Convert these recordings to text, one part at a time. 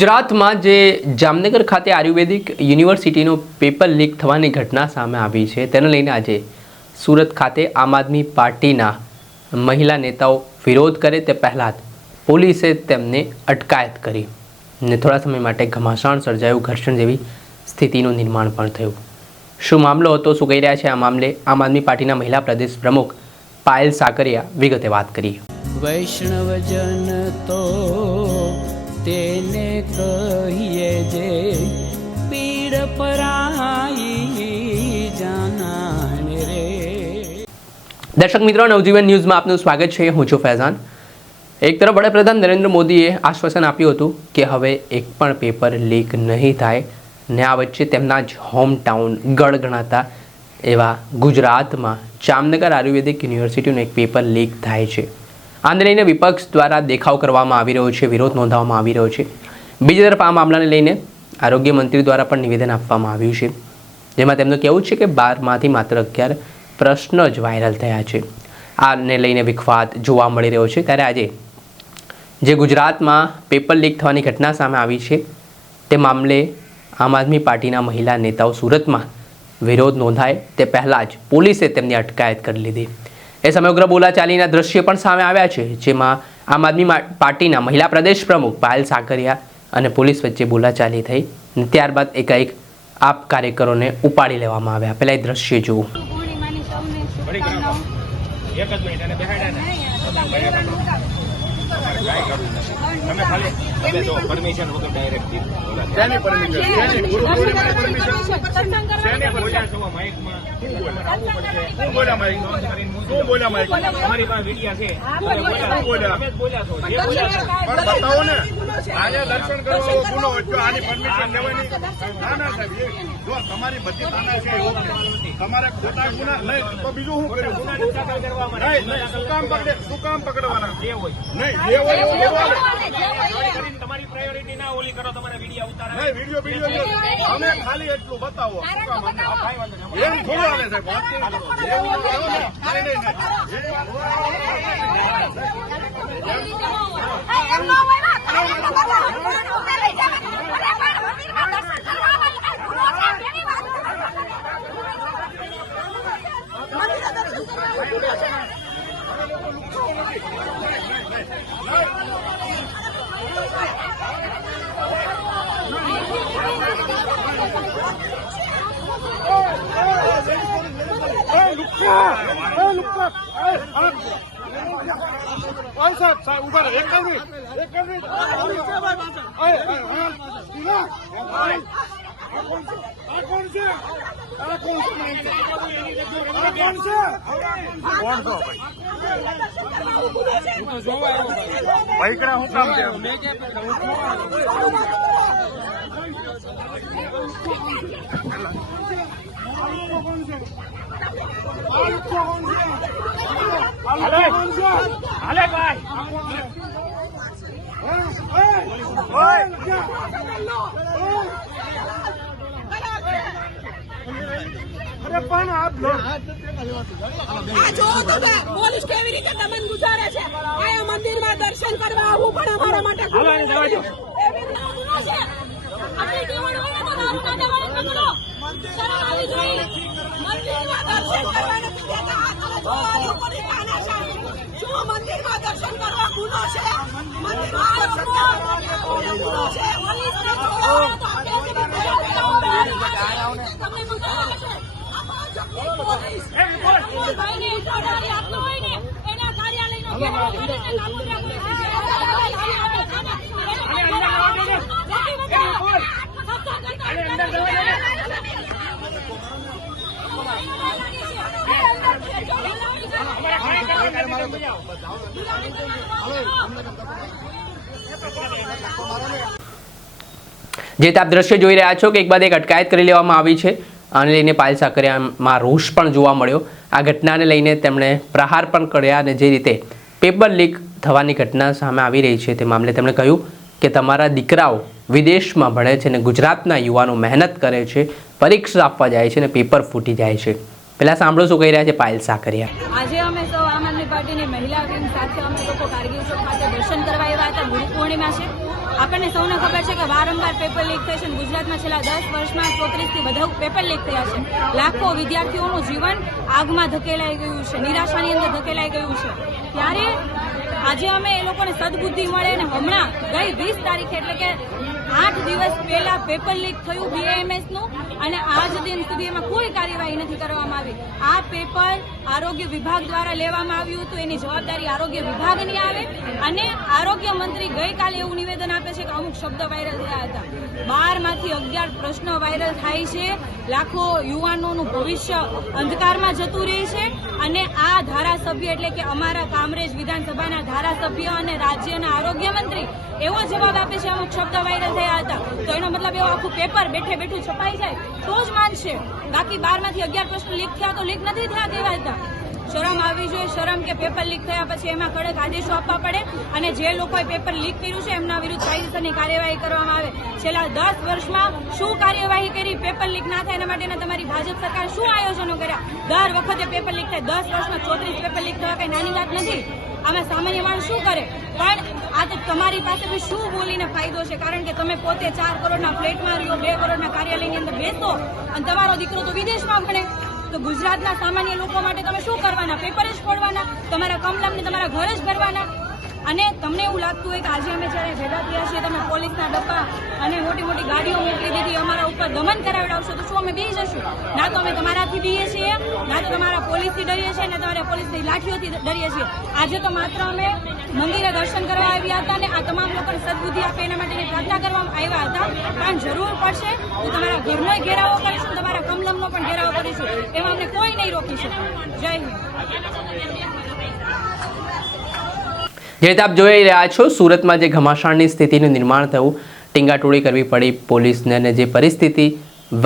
ગુજરાતમાં જે જામનગર ખાતે આયુર્વેદિક યુનિવર્સિટીનો પેપર લીક થવાની ઘટના સામે આવી છે તેને લઈને આજે સુરત ખાતે આમ આદમી પાર્ટીના મહિલા નેતાઓ વિરોધ કરે તે પહેલાં જ પોલીસે તેમને અટકાયત કરી અને થોડા સમય માટે ઘમાસાણ સર્જાયું, ઘર્ષણ જેવી સ્થિતિનું નિર્માણ પણ થયું। શું મામલો હતો, શું કહી રહ્યા છે આ મામલે આમ આદમી પાર્ટીના મહિલા પ્રદેશ પ્રમુખ પાયલ સાકરિયા વિગતે વાત કરી। વૈષ્ણવજન તો તેને કહીએ જે પીડ પરાઈ જાનાને રે। દર્શક મિત્રો, નવજીવન ન્યૂઝમાં આપનું સ્વાગત છે। હું છું ફૈઝાન। એક તરફ વડાપ્રધાન નરેન્દ્ર મોદીએ આશ્વાસન આપ્યું હતું કે હવે એક પણ પેપર લીક નહીં થાય ને આ વચ્ચે તેમના જ હોમ ટાઉન ગઢ ગણાતા એવા ગુજરાતમાં જામનગર આયુર્વેદિક યુનિવર્સિટીનું એક પેપર લીક થાય છે। આને લઈને વિપક્ષ દ્વારા દેખાવ કરવામાં આવી રહ્યો છે, વિરોધ નોંધાવવામાં આવી રહ્યો છે। બીજી તરફ આ મામલાને લઈને આરોગ્ય મંત્રી દ્વારા પણ નિવેદન આપવામાં આવ્યું છે, જેમાં તેમનું કહેવું છે કે 12માંથી માત્ર 11 પ્રશ્નો જ વાયરલ થયા છે। આને લઈને વિખવાદ જોવા મળી રહ્યો છે। ત્યારે આજે જે ગુજરાતમાં પેપર લીક થવાની ઘટના સામે આવી છે તે મામલે આમ આદમી પાર્ટીના મહિલા નેતાઓ સુરતમાં વિરોધ નોંધાય તે પહેલાં જ પોલીસે તેમની અટકાયત કરી લીધી। એ સમગ્ર બોલાચાલીના દ્રશ્ય પણ સામે આવ્યા છે, જેમાં આમ આદમી પાર્ટીના મહિલા પ્રદેશ પ્રમુખ પાયલ સાકરિયા અને પોલીસ વચ્ચે બોલાચાલી થઈ અને ત્યારબાદ એકાએક આપ કાર્યકરોને ઉપાડી લેવામાં આવ્યા। પહેલા એ દ્રશ્ય જુઓ। તમે ખાલી તમે તો પરમિશન વગર ડાયરેક્ટ શેની પરમિશન ગુરુ પૂર્ણિમાની પરમિશન શેની બોલ્યા છો માઈકમાં શું બોલ્યા માઈકમાં શું બોલ્યા માઈકમાં તમારી પાસે વિડિયા છે બોલ્યા છો જે બોલ્યા છો પણ બતાવો ને આયા દર્શન કરો ગુનો વચ્ચે આની પરમિશન લેવાની ના સાહેબ જો તમારી બધી તાના છે તમારે ખોટા ગુના નહીં તો બીજું શું કર્યું ગુના દાખલ કરવામાં નહીં શું કામ પકડવાના જે હોય નહીં જે હોય તમારી પ્રાયોરિટી ના ઓલી કરો, તમારા વિડિયો ઉતારો નહીં વિડિયો અમે ખાલી એટલું બતાવો એમ થોડું હાલે સાહેબ વાત ભાઈકડા હું કામ છે હાલે ભાઈ અરે પણ આપ પોલીસ કેવી રીતે તમને ગુજારે છે? આયા મંદિરમાં દર્શન કરવા આવવું પણ અમારા માટે મંદિરમાં દર્શન કરવા ગુનો છે? જે આપ દ્રશ્ય જોઈ રહ્યા છો કે એક બાદ એક અટકાયત કરી લેવામાં આવી છે। આને લઈને પાયલ સાકરિયામાં રોષ પણ જોવા મળ્યો। આ ઘટનાને લઈને તેમણે પ્રહાર પણ કર્યા અને જે રીતે પેપર લીક થવાની ઘટના સામે આવી રહી છે તે મામલે તેમણે કહ્યું કે તમારા દીકરાઓ વિદેશમાં ભણે છે અને ગુજરાતના યુવાનો મહેનત કરે છે, પરીક્ષા આપવા જાય છે અને પેપર ફૂટી જાય છે। પહેલા સાંભળો શું કહી રહ્યા છે પાયલ સાકરિયા। આજે અમે સૌ આમ આદમી પાર્ટીની મહિલા ટીમ સાથે અમે લોકો કારગિલ ચોક ખાતે દર્શન કરવા આવ્યા હતા। ગુરુ પૂર્ણિમા છે આપણને સૌને ખબર છે કે વારંવાર પેપર લીક થાય છે અને ગુજરાતમાં છેલ્લા 10 વર્ષમાં 34 થી વધુ પેપર લીક થયા છે. લાખો વિદ્યાર્થીઓનું જીવન આગમાં ધકેલાઈ ગયું છે, નિરાશાની અંદર ધકેલાઈ ગયું છે. ત્યારે આજે અમે એ લોકોને સદબુદ્ધિ મળે અને હમણાં ગઈ 20 તારીખે એટલે કે 8 દિવસ પહેલા પેપર લીક થયું BAMS નું અને આજ દિન સુધી એમાં કોઈ કાર્યવાહી નથી કરવામાં આવી. આ પેપર આરોગ્ય વિભાગ દ્વારા લેવામાં આવ્યું હતું, એની જવાબદારી આરોગ્ય વિભાગની આવે અને આરોગ્ય મંત્રી ગઈકાલે એવું નિવેદન આપે છે કે અમુક શબ્દ વાયરલ થયા હતા. 12 માંથી 11 પ્રશ્નો વાયરલ થાય છે. લાખો યુવાનોનું ભવિષ્ય અંધકારમાં જતું રહે છે અને આ ધારાસભ્ય એટલે કે અમારા કામરેજ વિધાનસભાના ધારાસભ્ય અને રાજ્યના આરોગ્ય મંત્રી એવો જવાબ આપે છે અમુક શબ્દ વાયરલ થયા હતા. તો એનો મતલબ એવો આખું પેપર બેઠે બેઠું છપાઈ જાય તો જ માનશે. બાકી 12 માંથી 11 પ્રશ્નો લીક થયા તો લીક નથી થયા કહેવાતા. શરમ આવવી જોઈએ. શરમ કે પેપર લીક થયા પછી એમાં કડક આદેશો આપવા પડે અને જે લોકોએ પેપર લીક કર્યું છે એમના વિરુદ્ધ કાયદેસરની કાર્યવાહી કરવામાં આવે. છેલ્લા 10 વર્ષમાં શું કાર્યવાહી કરી પેપર લીક ના થાય એના માટેના તમારી ભાજપ સરકાર શું આયોજનો કર્યા? દર વખતે પેપર લીક થાય. 10 વર્ષમાં 34 પેપર લીક થવા કઈ નાની વાત નથી. આમાં સામાન્ય માણસ શું કરે? પણ આ તો તમારી પાસે બી શું બોલીને ફાયદો છે? કારણ કે તમે પોતે 4 કરોડના ફ્લેટમાં રહ્યો, 2 કરોડના કાર્યાલયની અંદર બેસો અને તમારો દીકરો તો વિદેશમાં ભણે. તો ગુજરાતના સામાન્ય લોકો માટે તમે શું કરવાના? પેપર જ ફોડવાના? તમારા કમલમને તમારા ઘર જ ભરવાના? અને તમને એવું લાગતું હોય કે આજે અમે જ્યારે ભેગા થયા છીએ તમે પોલીસના ડબ્બા અને મોટી મોટી ગાડીઓ મોકલી દીધી, અમારા ઉપર દમન કરાવડાવશો તો શું અમે બી જશું? ના તો અમે તમારાથી બીએ છીએ, ના તો તમારા પોલીસથી ડરીએ છીએ, ના તમારા પોલીસની લાઠીઓથી ડરીએ છીએ. આજે તો માત્ર અમે મંદિરે દર્શન કરવા આવ્યા હતા અને આ તમામ લોકોને સદબુદ્ધિ આપે એના માટેની પ્રાર્થના કરવામાં આવ્યા હતા. પણ જરૂર પડશે તો તમારા ઘરનો ઘેરાવો કરીશું, તમારા કમલમનો પણ ઘેરાવો કરીશું. એમાં અમને કોઈ નહીં રોકી શકે. જય હિન્દ. જે રીતે આપ જોઈ રહ્યા છો, સુરતમાં જે ઘમાસાણની સ્થિતિનું નિર્માણ થયું, ટીંગાટોળી કરવી પડી પોલીસને અને જે પરિસ્થિતિ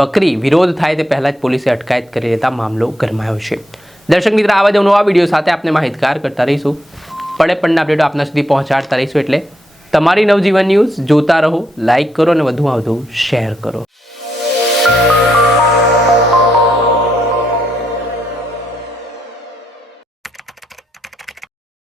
વકરી વિરોધ થાય તે પહેલાં જ પોલીસે અટકાયત કરી લેતા મામલો ગરમાયો છે. દર્શક મિત્ર, આવા જ નવા વિડીયો સાથે આપણે માહિતગાર કરતા રહીશું. પડે પડના અપડેટો આપના સુધી પહોંચાડતા રહીશું. એટલે તમારી નવજીવન ન્યૂઝ જોતા રહો, લાઇક કરો અને વધુમાં વધુ શેર કરો.